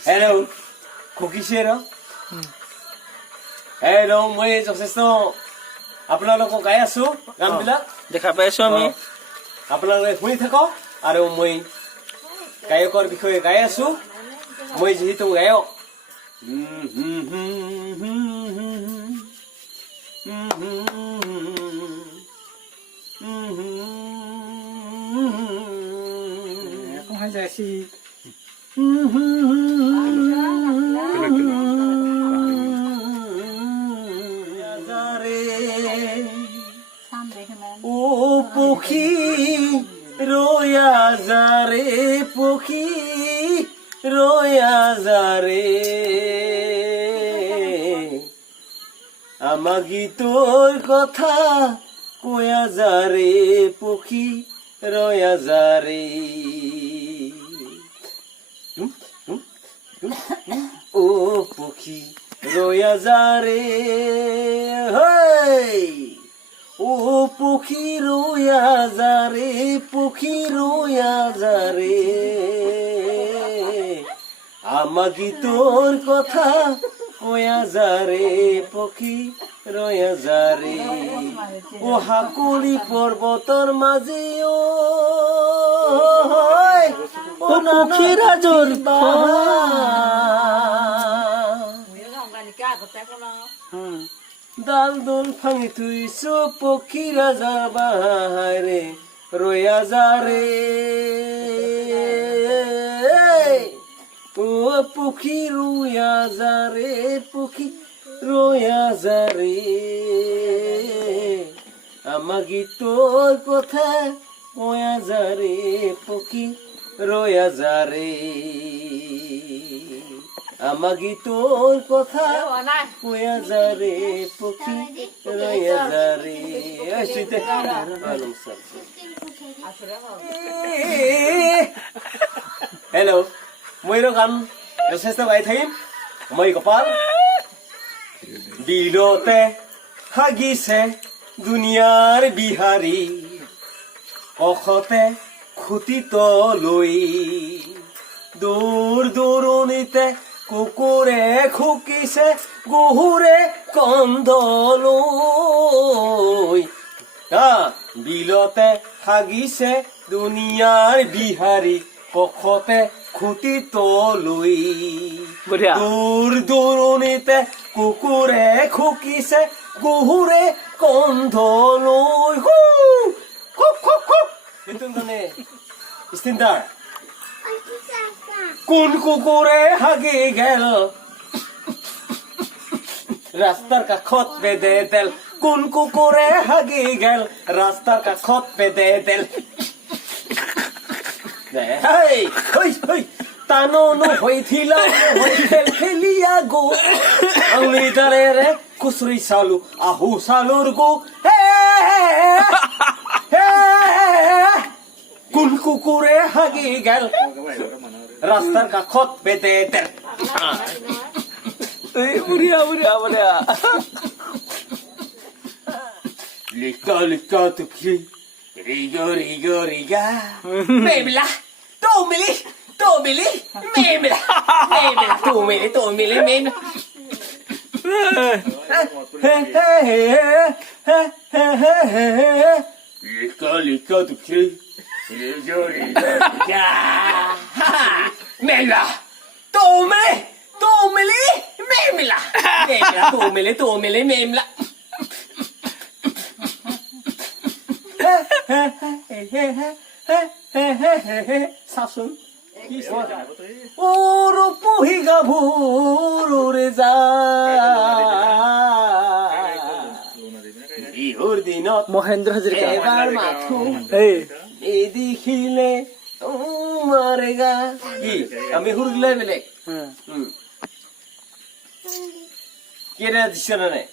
Hello, কুকিছেৰ hello' মই যথেষ্ট আপোনালোকক গাই আছো গানবিলাক দেখা পাইছো আমি আপোনালোকে শুনি থাকক আৰু মই গায়কৰ বিষয়ে গাই আছো মই যিহেতু গায়ক ও পক্ষী রয়া যারে পক্ষী রয়া যারে আমাগি তোর কথা কয়া যারে পক্ষী রয়া যারে ও পক্ষী রয়া যারে হই ও পক্ষী রয়া যারে পক্ষী রয়া যারে আমাগি তোর কথা কয়া যারে পক্ষী রয়া যারে ও হাকুলি পর্বতর মাঝে ও পক্ষী রাজর ডাল দোল ভাঙি থুইছো পক্ষী ৰাজা বাহাৰে ৰয়া যাৰে ও পক্ষী ৰয়া যাৰে পক্ষী ৰয়া যাৰে আমাগি তোৰ কথা কয়া যাৰে পক্ষী ৰয়া যাৰে আমাগি তোর কথা কয়া যারে পক্ষী রয়া যারে হেল্ল' মই গান যথেষ্ট গাই থাকিম মই গোপাল বিলতে হাগিছে দুনিয়াৰ বিহাৰী অখতে খুটি তলৈ দূৰ দূৰণিতে কুকুৰে খুকিছে গহুৰে কন্ধলৈ বিলতে হাগিছে দুনিয়াৰ বিহাৰী কখতে খুটি তলৈ দূৰ দূৰণিতে কুকুৰে খুকিছে গহুৰে কন্ধলৈ সেইটো মানে ষ্টেণ্ডাৰ্ড কোন কুকুৰে হাগি গেল ৰাস্তাৰ কাষত বেদে তেল কোন কুকুৰে হাগি গেল ৰাস্তাৰ কাষত বেদে তেল টাননো হৈছিলা খেলিয়া গো আঙুলিডালেৰে খুচৰি চালো আহু চালুৰ গো কোন কুকুৰে হাগি গেল ৰাস্তাৰ কাষত বেদে তেল বুঢ়িয়া বুঢ়িয়া বুঢ়িয়া লিকা লিকা তুকি ৰিগা ৰিগা ৰিগা মেমলা তোমিলি তোমিলি মেমলা মেমলা তোমিলি তোমিলি মেমলা লিকা লিকা তুকি Mela, tomele, tomele, memela, memela, tomele, tomele, memela. Sasun. Oro puhiga buru reza. Ihur dinot. Mahendra Hazarika এবাৰ মাথো এই দেখিলে মাৰেগা কি আমি সুৰ দিলে বেলেগ কেনে দিছ নাই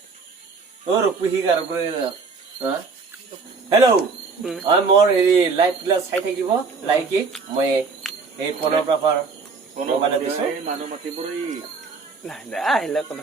পুহিগাৰ হেল্ল' মোৰ হেৰি লাইভ বিলাক চাই থাকিব লাইকি মই এই ফটোগ্ৰাফাৰ নাই নাই আহিলে কোনো